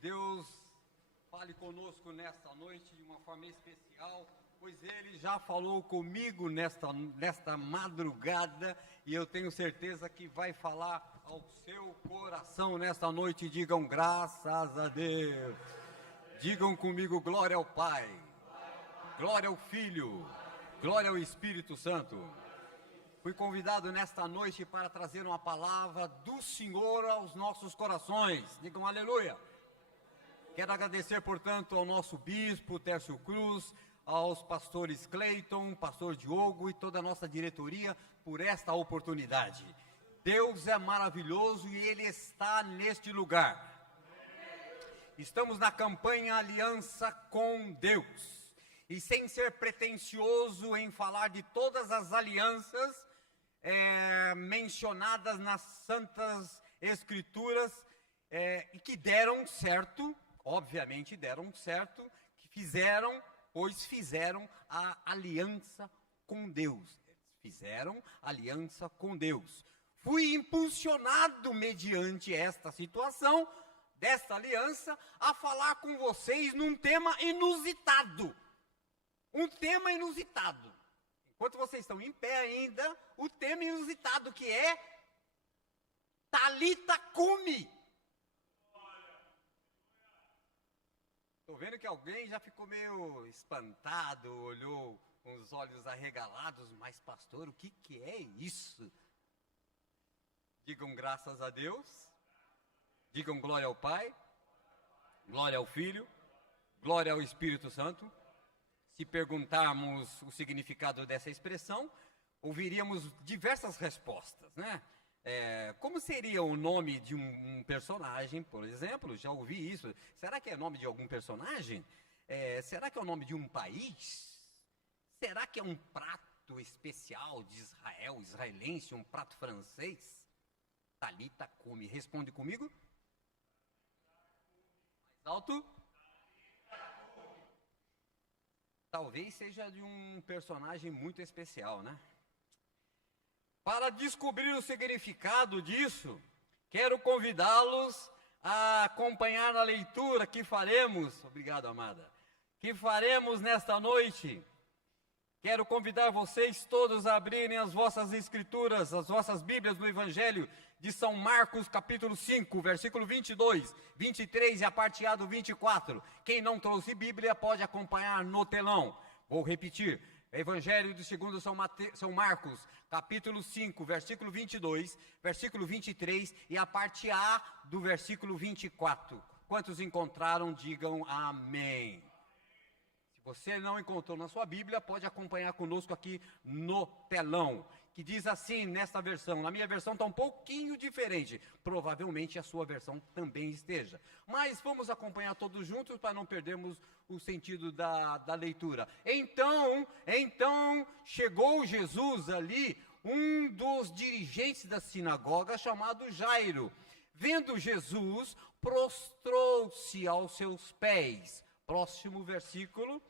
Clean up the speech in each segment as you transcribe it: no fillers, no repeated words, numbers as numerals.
Deus fale conosco nesta noite de uma forma especial, pois Ele já falou comigo nesta madrugada, e eu tenho certeza que vai falar ao seu coração nesta noite. Digam graças a Deus. Digam comigo glória ao Pai, glória ao Filho, glória ao Espírito Santo. Fui convidado nesta noite para trazer uma palavra do Senhor aos nossos corações. Digam aleluia. Quero agradecer, portanto, ao nosso bispo, Tércio Cruz, aos pastores Cleiton, pastor Diogo e toda a nossa diretoria por esta oportunidade. Deus é maravilhoso e Ele está neste lugar. Estamos na campanha Aliança com Deus. E sem ser pretensioso em falar de todas as alianças mencionadas nas Santas Escrituras e que deram certo, obviamente deram certo, que fizeram a aliança com Deus. Fizeram aliança com Deus. Fui impulsionado mediante esta situação, desta aliança, a falar com vocês num tema inusitado. Um tema inusitado. Enquanto vocês estão em pé ainda, o tema inusitado que é Talita Cumi. Estou vendo que alguém já ficou meio espantado, olhou com os olhos arregalados, mas pastor, o que é isso? Digam graças a Deus, digam glória ao Pai, glória ao Filho, glória ao Espírito Santo. Se perguntarmos o significado dessa expressão, ouviríamos diversas respostas, né? Como seria o nome de um personagem, por exemplo? Já ouvi isso. Será que é nome de algum personagem? Será que é o nome de um país? Será que é um prato especial de Israel, israelense, um prato francês? Talita Cumi. Responde comigo. Mais alto. Talvez seja de um personagem muito especial, né? Para descobrir o significado disso, quero convidá-los a acompanhar a leitura que faremos, obrigado, amada, que faremos nesta noite. Quero convidar vocês todos a abrirem as vossas escrituras, as vossas Bíblias no Evangelho de São Marcos, capítulo 5, versículo 22, 23 e a parte A do 24. Quem não trouxe Bíblia pode acompanhar no telão. Vou repetir. Evangelho de segundo São Marcos, capítulo 5, versículo 22, versículo 23 e a parte A do versículo 24. Quantos encontraram, digam amém. Se você não encontrou na sua Bíblia, pode acompanhar conosco aqui no telão, que diz assim nesta versão. Na minha versão está um pouquinho diferente, provavelmente a sua versão também esteja. Mas vamos acompanhar todos juntos para não perdermos o sentido da leitura. Então chegou Jesus ali, um dos dirigentes da sinagoga, chamado Jairo. Vendo Jesus, prostrou-se aos seus pés. Próximo versículo.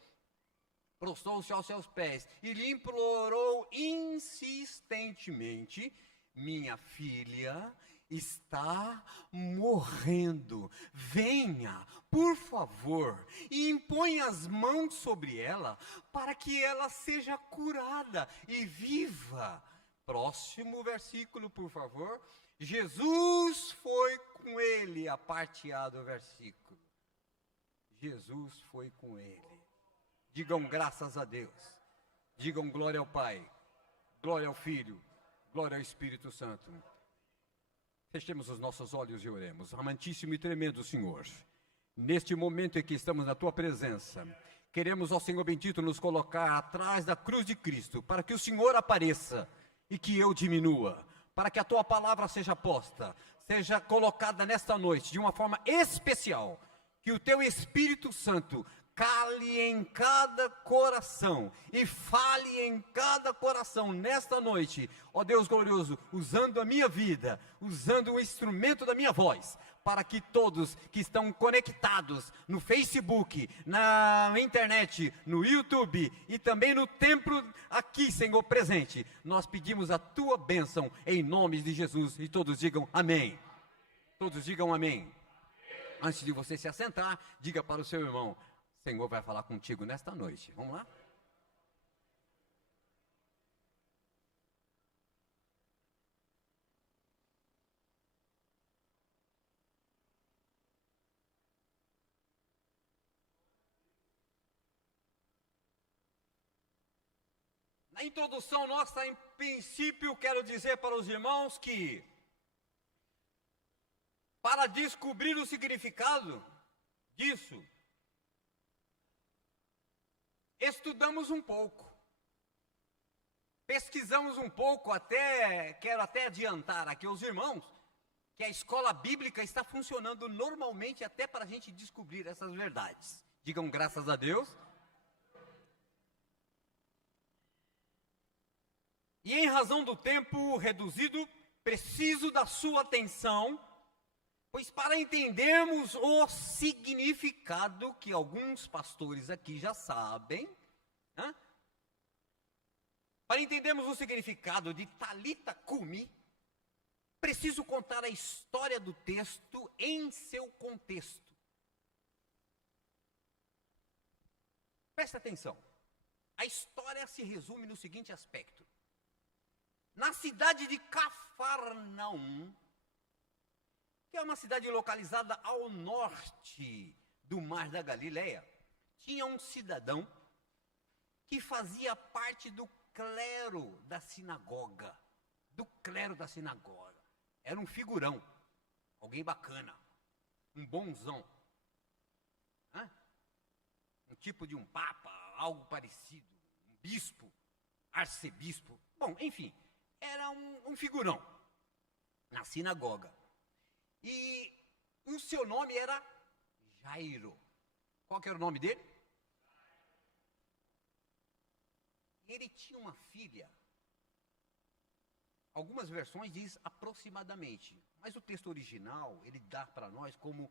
Prostrou-se aos seus pés e lhe implorou insistentemente: minha filha está morrendo. Venha, por favor, e impõe as mãos sobre ela, para que ela seja curada e viva. Próximo versículo, por favor. Jesus foi com ele, a parte A do versículo. Jesus foi com ele. Digam graças a Deus. Digam glória ao Pai, glória ao Filho, glória ao Espírito Santo. Fechemos os nossos olhos e oremos. Amantíssimo e tremendo Senhor, neste momento em que estamos na Tua presença, queremos, ó Senhor bendito, nos colocar atrás da cruz de Cristo, para que o Senhor apareça e que eu diminua, para que a Tua palavra seja posta, seja colocada nesta noite de uma forma especial, que o Teu Espírito Santo cale em cada coração e fale em cada coração nesta noite, ó Deus glorioso, usando a minha vida, usando o instrumento da minha voz, para que todos que estão conectados no Facebook, na internet, no YouTube e também no templo aqui, Senhor, presente, nós pedimos a Tua bênção em nome de Jesus, e todos digam amém. Todos digam amém. Antes de você se assentar, diga para o seu irmão: o Senhor vai falar contigo nesta noite. Vamos lá? Na introdução nossa, em princípio, quero dizer para os irmãos que, para descobrir o significado disso, estudamos um pouco, pesquisamos um pouco, quero até adiantar aqui aos irmãos, que a escola bíblica está funcionando normalmente até para a gente descobrir essas verdades. Digam graças a Deus. E em razão do tempo reduzido, preciso da sua atenção, pois para entendermos o significado que alguns pastores aqui já sabem, para entendermos o significado de Talita Cumi, preciso contar a história do texto em seu contexto. Preste atenção. A história se resume no seguinte aspecto. Na cidade de Cafarnaum, que é uma cidade localizada ao norte do Mar da Galileia, tinha um cidadão que fazia parte do clero da sinagoga. Era um figurão, alguém bacana, um bonzão. Um tipo de um papa, algo parecido, um bispo, arcebispo. Bom, enfim, era um figurão na sinagoga. E o seu nome era Jairo. Qual que era o nome dele? Ele tinha uma filha. Algumas versões diz aproximadamente, mas o texto original, ele dá para nós como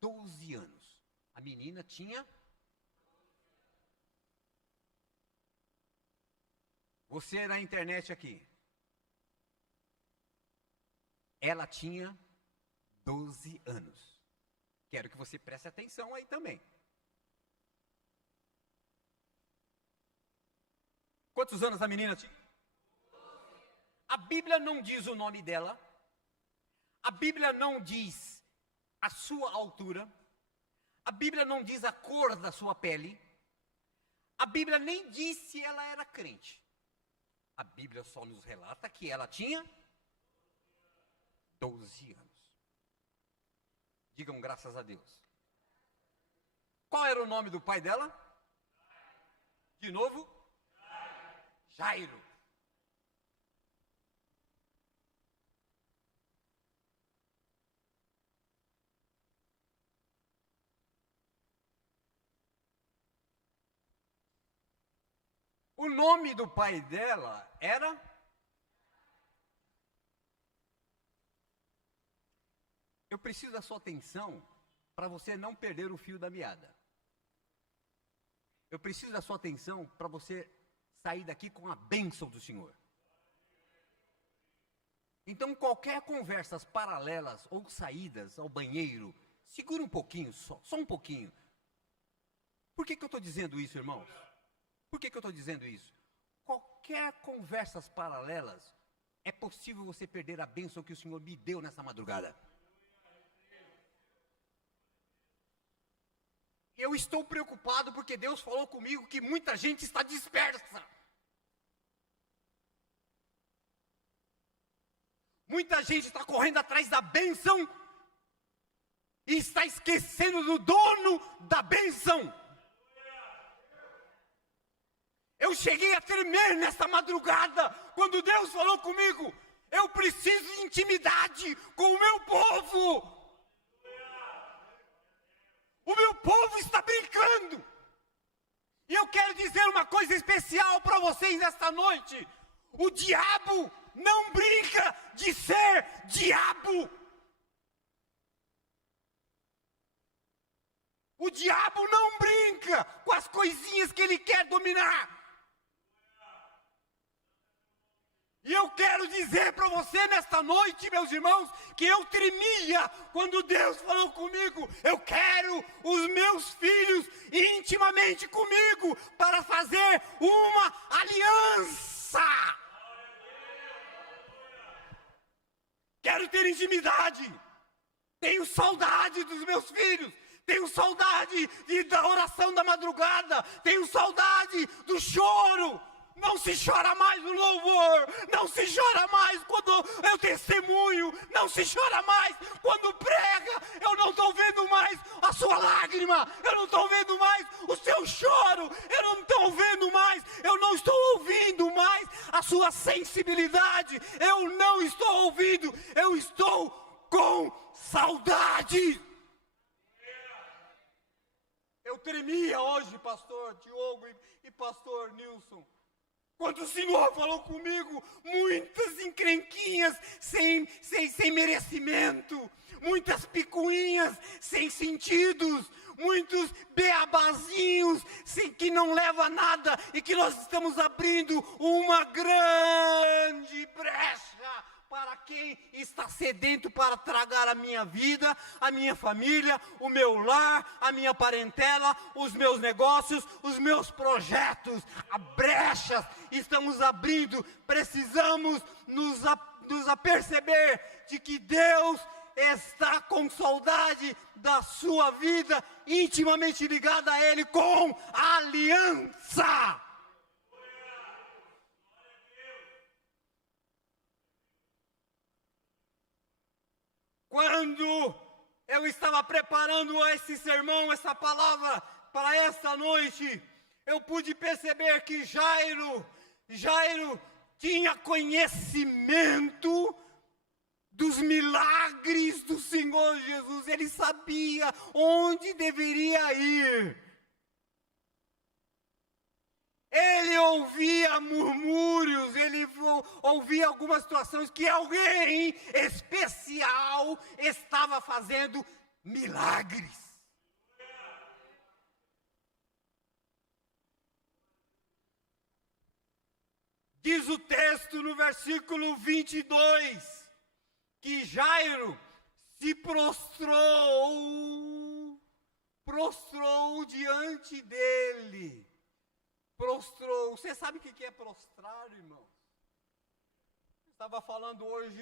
12 anos. A menina tinha... Você na internet aqui. Ela tinha 12 anos. Quero que você preste atenção aí também. Quantos anos a menina tinha? A Bíblia não diz o nome dela. A Bíblia não diz a sua altura. A Bíblia não diz a cor da sua pele. A Bíblia nem diz se ela era crente. A Bíblia só nos relata que ela tinha 12 anos. Digam graças a Deus. Qual era o nome do pai dela? De novo? Jairo. O nome do pai dela era... Eu preciso da sua atenção para você não perder o fio da meada. Eu preciso da sua atenção para você sair daqui com a bênção do Senhor. Então, qualquer conversas paralelas ou saídas ao banheiro, segura um pouquinho, só um pouquinho. Por que eu estou dizendo isso, irmãos? Por que eu estou dizendo isso? Qualquer conversas paralelas, é possível você perder a bênção que o Senhor me deu nessa madrugada. Eu estou preocupado porque Deus falou comigo que muita gente está dispersa. Muita gente está correndo atrás da bênção e está esquecendo do dono da bênção. Eu cheguei a tremer nesta madrugada quando Deus falou comigo: eu preciso de intimidade com o meu povo. O meu povo está brincando. E eu quero dizer uma coisa especial para vocês nesta noite. O diabo não brinca de ser diabo. O diabo não brinca com as coisinhas que ele quer dominar. E eu quero dizer para você nesta noite, meus irmãos, que eu tremia quando Deus falou comigo: eu quero os meus filhos intimamente comigo para fazer uma aliança. Quero ter intimidade. Tenho saudade dos meus filhos. Tenho saudade da oração da madrugada. Tenho saudade do choro. Não se chora mais no louvor, não se chora mais quando eu testemunho, não se chora mais quando prega. Eu não estou vendo mais a sua lágrima, eu não estou vendo mais o seu choro, eu não estou vendo mais, eu não estou ouvindo mais a sua sensibilidade, eu não estou ouvindo, eu estou com saudade. Eu tremia hoje, pastor Diogo e pastor Nilson, quando o Senhor falou comigo, muitas encrenquinhas sem merecimento, muitas picuinhas sem sentidos, muitos beabazinhos que não leva a nada, e que nós estamos abrindo uma grande brecha para quem está sedento para tragar a minha vida, a minha família, o meu lar, a minha parentela, os meus negócios, os meus projetos. A brechas estamos abrindo. Precisamos nos aperceber de que Deus está com saudade da sua vida, intimamente ligada a Ele com aliança. Quando eu estava preparando esse sermão, essa palavra para esta noite, eu pude perceber que Jairo tinha conhecimento dos milagres do Senhor Jesus. Ele sabia onde deveria ir. Ele ouvia murmúrios, ele ouvia algumas situações que alguém especial estava fazendo milagres. Diz o texto no versículo 22, que Jairo se prostrou diante dele. Prostrou. Você sabe o que é prostrar, irmão? Estava falando hoje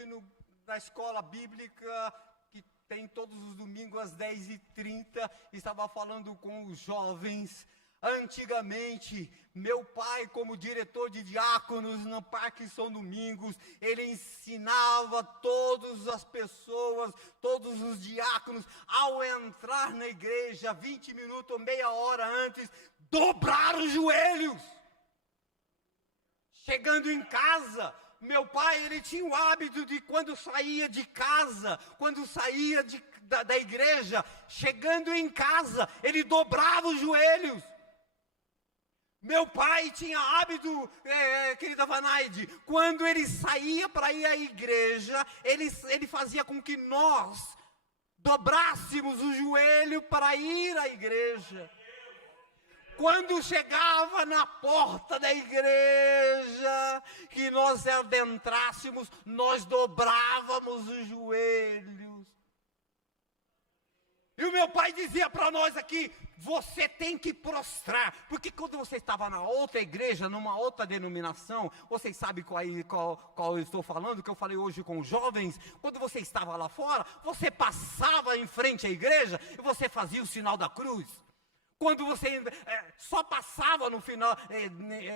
na escola bíblica, que tem todos os domingos às 10h30, estava falando com os jovens. Antigamente, meu pai, como diretor de diáconos no Parque São Domingos, ele ensinava todas as pessoas, todos os diáconos, ao entrar na igreja, 20 minutos ou meia hora antes, dobrar os joelhos. Chegando em casa, meu pai, ele tinha o hábito de, quando saía de casa, quando saía da igreja, chegando em casa, ele dobrava os joelhos. Meu pai tinha hábito, querida Vanaide, quando ele saía para ir à igreja, ele fazia com que nós dobrássemos o joelho para ir à igreja. Quando chegava na porta da igreja, que nós adentrássemos, nós dobrávamos os joelhos. E o meu pai dizia para nós aqui: você tem que prostrar, porque quando você estava na outra igreja, numa outra denominação, vocês sabem qual eu estou falando, que eu falei hoje com os jovens, quando você estava lá fora, você passava em frente à igreja e você fazia o sinal da cruz. Quando você só passava no final,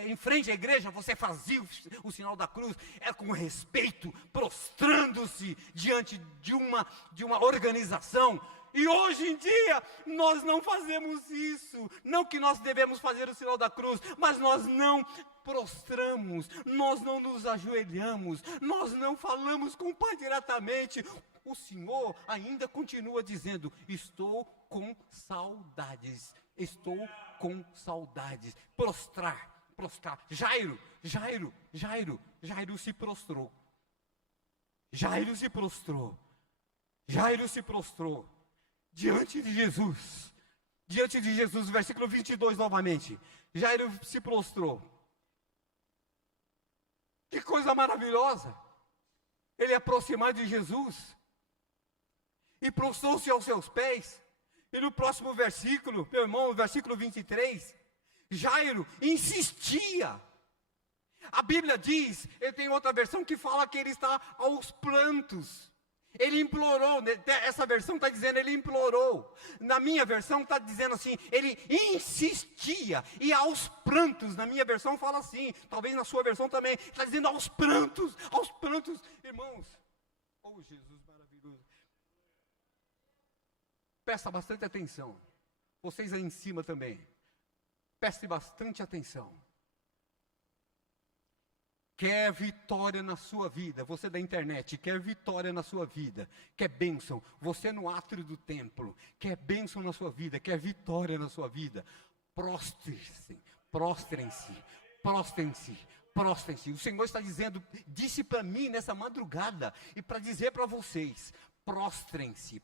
em frente à igreja, você fazia o sinal da cruz, com respeito, prostrando-se diante de uma organização. E hoje em dia, nós não fazemos isso. Não que nós devemos fazer o sinal da cruz, mas nós não prostramos, nós não nos ajoelhamos, nós não falamos com o Pai diretamente. O Senhor ainda continua dizendo: estou com saudades, estou com saudades. Prostrar. Jairo se prostrou. Jairo se prostrou diante de Jesus, versículo 22 novamente. Jairo se prostrou. Que coisa maravilhosa! Ele aproximar de Jesus e prostrou-se aos seus pés. E no próximo versículo, meu irmão, versículo 23, Jairo insistia. A Bíblia diz, eu tenho outra versão que fala que ele está aos prantos. Ele implorou, essa versão está dizendo ele implorou. Na minha versão está dizendo assim, ele insistia. E aos prantos, na minha versão fala assim, talvez na sua versão também, está dizendo aos prantos, irmãos. Oh, Jesus maravilhoso. Presta bastante atenção. Vocês aí em cima também. Preste bastante atenção. Quer vitória na sua vida, você da internet, quer vitória na sua vida, quer bênção, você no átrio do templo, quer bênção na sua vida, quer vitória na sua vida, prostrem-se, prostrem-se. O Senhor está dizendo, disse para mim nessa madrugada, e para dizer para vocês, prostrem-se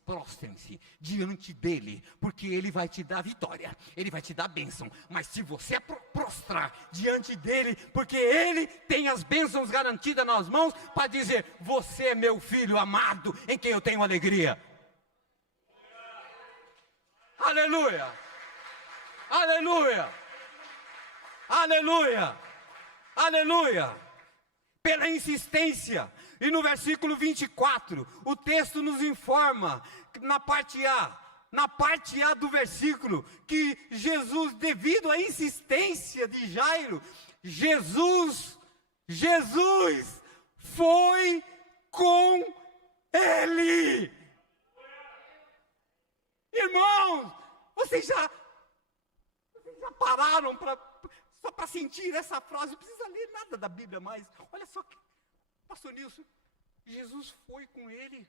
diante dele, porque ele vai te dar vitória, ele vai te dar bênção, mas se você prostrar diante dele, porque ele tem as bênçãos garantidas nas mãos, para dizer, você é meu filho amado, em quem eu tenho alegria. Aleluia, aleluia, aleluia, aleluia, pela insistência. E no versículo 24, o texto nos informa, na parte A do versículo, que Jesus, devido à insistência de Jairo, Jesus foi com ele. Irmãos, vocês já pararam só para sentir essa frase? Não precisa ler nada da Bíblia mais. Olha só que Pastor Nilson, Jesus foi com ele.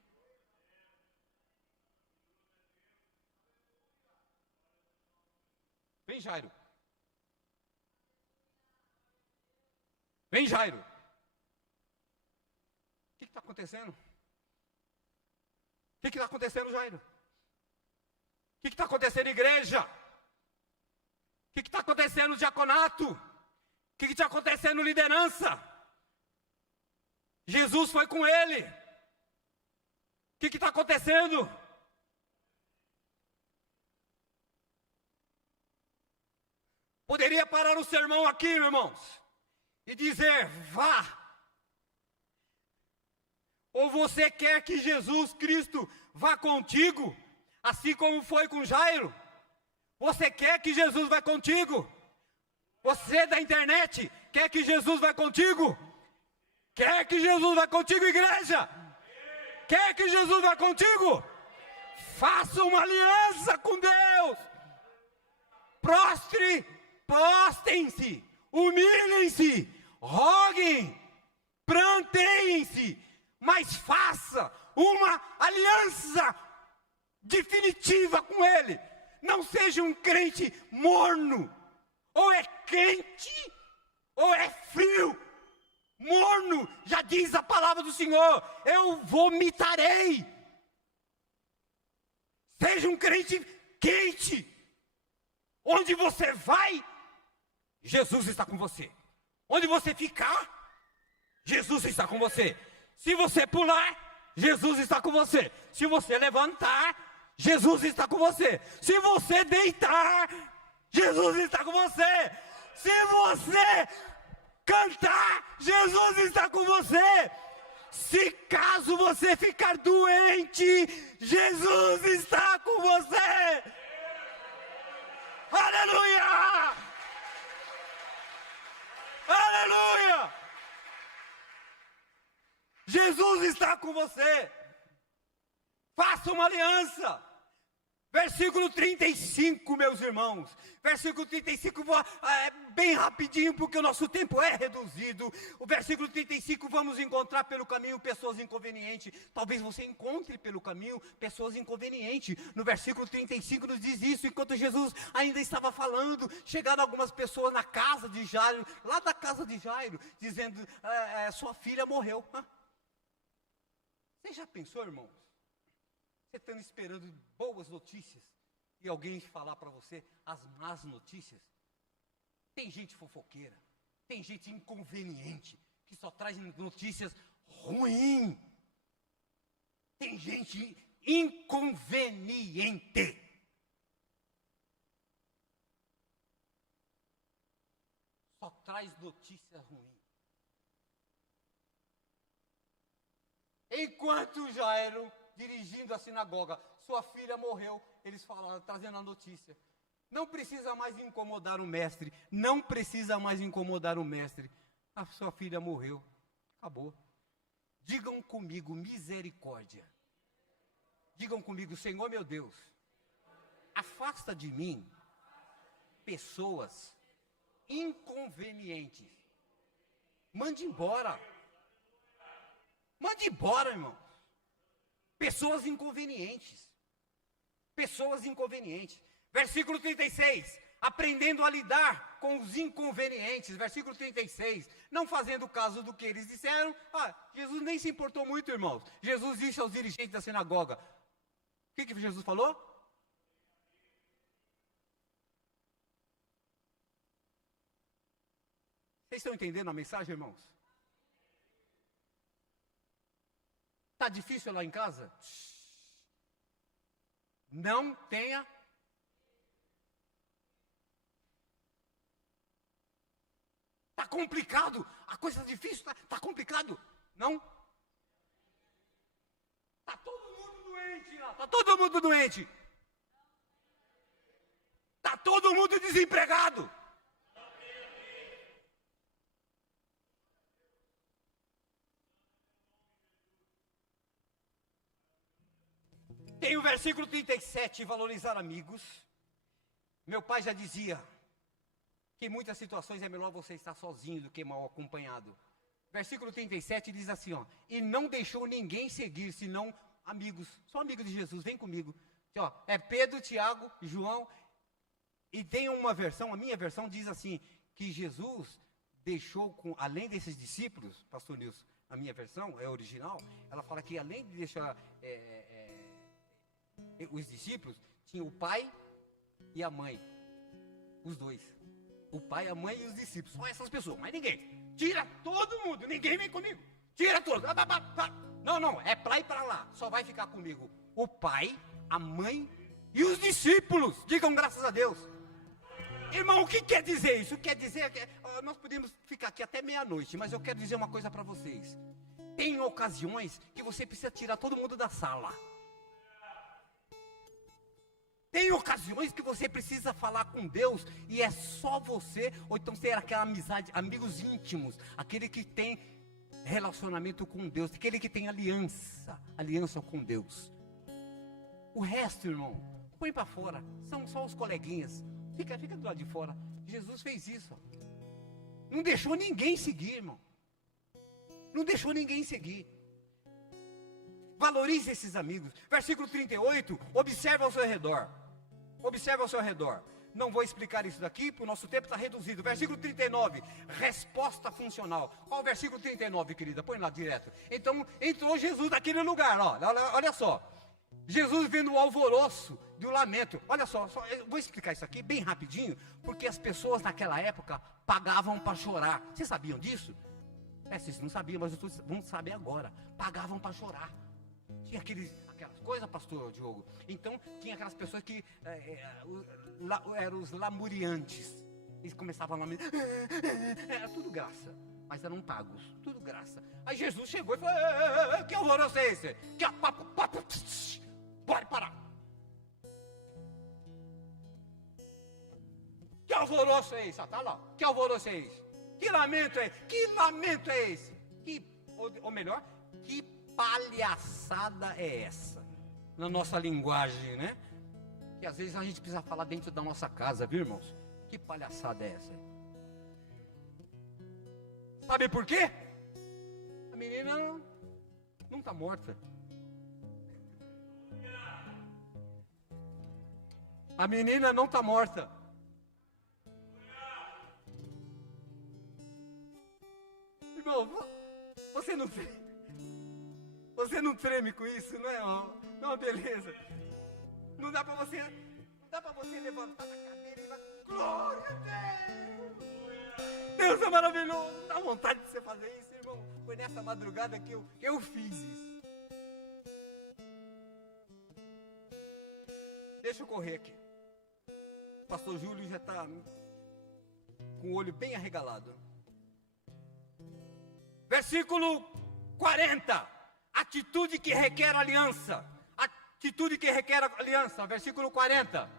Vem, Jairo. Vem, Jairo. O que está acontecendo? O que está acontecendo, Jairo? O que está acontecendo, igreja? O que está acontecendo, diaconato? O que está acontecendo, liderança? Jesus foi com ele. O que está acontecendo? Poderia parar o sermão aqui, irmãos, e dizer, vá. Ou você quer que Jesus Cristo vá contigo, assim como foi com Jairo? Você quer que Jesus vá contigo? Você da internet, quer que Jesus vá contigo? Quer que Jesus vá contigo, igreja? Quer que Jesus vá contigo? Faça uma aliança com Deus. Prostrem-se, humilhem-se, roguem, planteiem-se, mas faça uma aliança definitiva com Ele. Não seja um crente morno, ou é quente, ou é frio. Morno, já diz a palavra do Senhor, eu vomitarei. Seja um crente quente. Onde você vai, Jesus está com você. Onde você ficar, Jesus está com você. Se você pular, Jesus está com você. Se você levantar, Jesus está com você. Se você deitar, Jesus está com você. Se você cantar, Jesus está com você. Se caso você ficar doente, Jesus está com você. Aleluia! Aleluia! Jesus está com você. Faça uma aliança. Versículo 35, meus irmãos. Versículo 35, bem rapidinho, porque o nosso tempo é reduzido. O versículo 35, vamos encontrar pelo caminho pessoas inconvenientes. Talvez você encontre pelo caminho pessoas inconvenientes. No versículo 35 nos diz isso, enquanto Jesus ainda estava falando, chegaram algumas pessoas na casa de Jairo, lá da casa de Jairo, dizendo, sua filha morreu. Você já pensou, irmãos? Você estando esperando boas notícias e alguém falar para você as más notícias? Tem gente fofoqueira, tem gente inconveniente que só traz notícias ruins. Tem gente inconveniente. Só traz notícias ruins. Enquanto Jairo, dirigindo a sinagoga, sua filha morreu, eles falaram, trazendo a notícia. Não precisa mais incomodar o mestre. Não precisa mais incomodar o mestre. A sua filha morreu. Acabou. Digam comigo, misericórdia. Digam comigo, Senhor meu Deus, afasta de mim pessoas inconvenientes. Mande embora. Mande embora, irmão. Pessoas inconvenientes. Pessoas inconvenientes. Versículo 36. Aprendendo a lidar com os inconvenientes. Versículo 36. Não fazendo caso do que eles disseram. Jesus nem se importou muito, irmãos. Jesus disse aos dirigentes da sinagoga. O que Jesus falou? Vocês estão entendendo a mensagem, irmãos? Está difícil lá em casa? Não tenha. Está complicado. A coisa está difícil, está complicado. Não. Está todo mundo doente lá. Está todo mundo doente. Está todo mundo desempregado. Tem o versículo 37, valorizar amigos. Meu pai já dizia que em muitas situações é melhor você estar sozinho do que mal acompanhado. Versículo 37 diz assim, ó, e não deixou ninguém seguir, senão amigos, só amigos de Jesus, vem comigo. Ó, é Pedro, Tiago, João, e tem uma versão, a minha versão diz assim, que Jesus deixou, além desses discípulos, pastor Nilson, a minha versão é original, ela fala que além de deixar os discípulos, tinha o pai e a mãe, os dois. O pai, a mãe e os discípulos, só essas pessoas, mais ninguém. Tira todo mundo, ninguém vem comigo. Tira todo. Não, é pra ir pra lá, só vai ficar comigo o pai, a mãe e os discípulos. Digam graças a Deus. Irmão, o que quer dizer isso? Quer dizer que nós podemos ficar aqui até meia-noite, mas eu quero dizer uma coisa para vocês. Tem ocasiões que você precisa tirar todo mundo da sala. Tem ocasiões que você precisa falar com Deus e é só você, ou então ter aquela amizade, amigos íntimos, aquele que tem relacionamento com Deus, aquele que tem aliança com Deus. O resto, irmão, põe para fora, são só os coleguinhas, fica do lado de fora. Jesus fez isso, não deixou ninguém seguir, irmão, não deixou ninguém seguir. Valorize esses amigos. Versículo 38, observa ao seu redor. Observe ao seu redor. Não vou explicar isso daqui, porque o nosso tempo está reduzido. Versículo 39, resposta funcional. Qual o versículo 39, querida? Põe lá direto. Então, entrou Jesus naquele lugar, ó. Olha só. Jesus vendo o alvoroço do lamento. Olha só, eu vou explicar isso aqui bem rapidinho, porque as pessoas naquela época pagavam para chorar. Vocês sabiam disso? Vocês não sabiam, mas vamos saber agora. Pagavam para chorar. Tinha aquelas coisas, pastor Diogo. Então, tinha aquelas pessoas que eram os lamuriantes. Eles começavam a lamentar. Era tudo graça, mas eram pagos, tudo graça. Aí Jesus chegou e falou, que horroroso é esse? Pode parar. Que alvoroço é esse? Tá lá. Que alvoroço é esse? Que lamento é esse? Que lamento é esse? Ou melhor, que palhaçada é essa? Na nossa linguagem, né? Que às vezes a gente precisa falar dentro da nossa casa, viu, irmãos? Que palhaçada é essa? Sabe por quê? A menina não está morta. A menina não está morta. Irmão, você não treme com isso, não é? Não, beleza. Não dá para você levantar da cadeira e falar, glória a Deus! Deus é maravilhoso. Dá vontade de você fazer isso, irmão. Foi nessa madrugada que eu fiz isso. Deixa eu correr aqui. O pastor Júlio já está com o olho bem arregalado. Versículo 40. Atitude que requer aliança. Atitude que requer aliança. Versículo 40.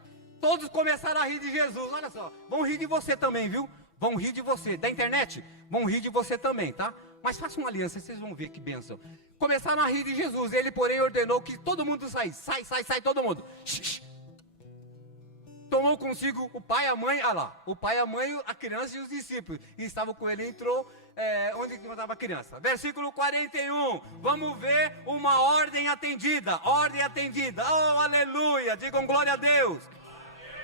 Todos começaram a rir de Jesus. Olha só. Vão rir de você também, viu? Vão rir de você. Da internet? Vão rir de você também, tá? Mas faça uma aliança, vocês vão ver que bênção. Começaram a rir de Jesus. Ele, porém, ordenou que todo mundo saísse. Sai todo mundo. Shh. Tomou consigo o pai, a mãe, olha lá, o pai, a mãe, a criança e os discípulos. E estavam com ele, entrou, onde estava a criança? Versículo 41, vamos ver uma ordem atendida. Ordem atendida, oh aleluia, digam glória a Deus.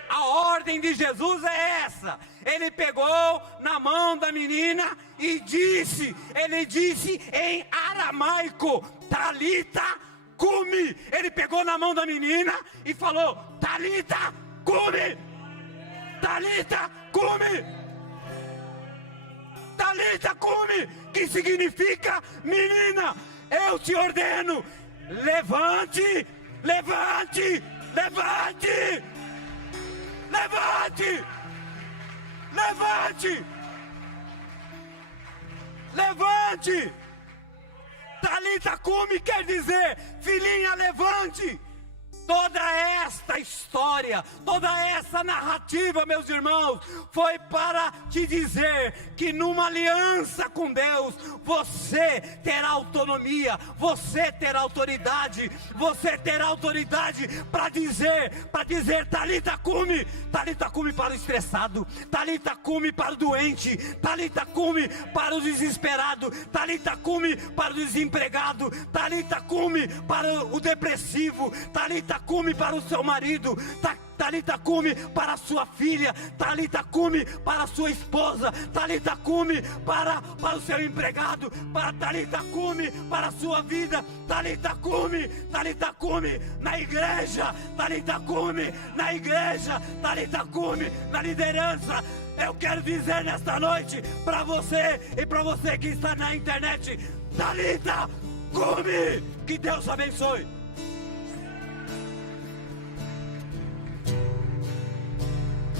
A ordem de Jesus é essa. Ele pegou na mão da menina e disse, ele disse em aramaico, Talita cumi. Ele pegou na mão da menina e falou, Talita cumi, Talita cumi, Talita cumi, que significa, menina, eu te ordeno, levante, levante, levante, levante, levante, levante. Talita cumi quer dizer, filhinha, levante. Toda esta história, toda essa narrativa, meus irmãos, foi para te dizer que numa aliança com Deus, você terá autonomia, você terá autoridade para dizer Talita cumi para o estressado, Talita cumi para o doente, Talita cumi para o desesperado, Talita cumi para o desempregado, Talita cumi para o depressivo, Talita cumi para o seu marido, Talita cumi para a sua filha, Talita cumi para a sua esposa, Talita cumi para o seu empregado, Talita cumi para a sua vida, Talita cumi na igreja, Talita cumi na igreja, Talita cumi na liderança. Eu quero dizer nesta noite para você e para você que está na internet, Talita cumi. Que Deus abençoe.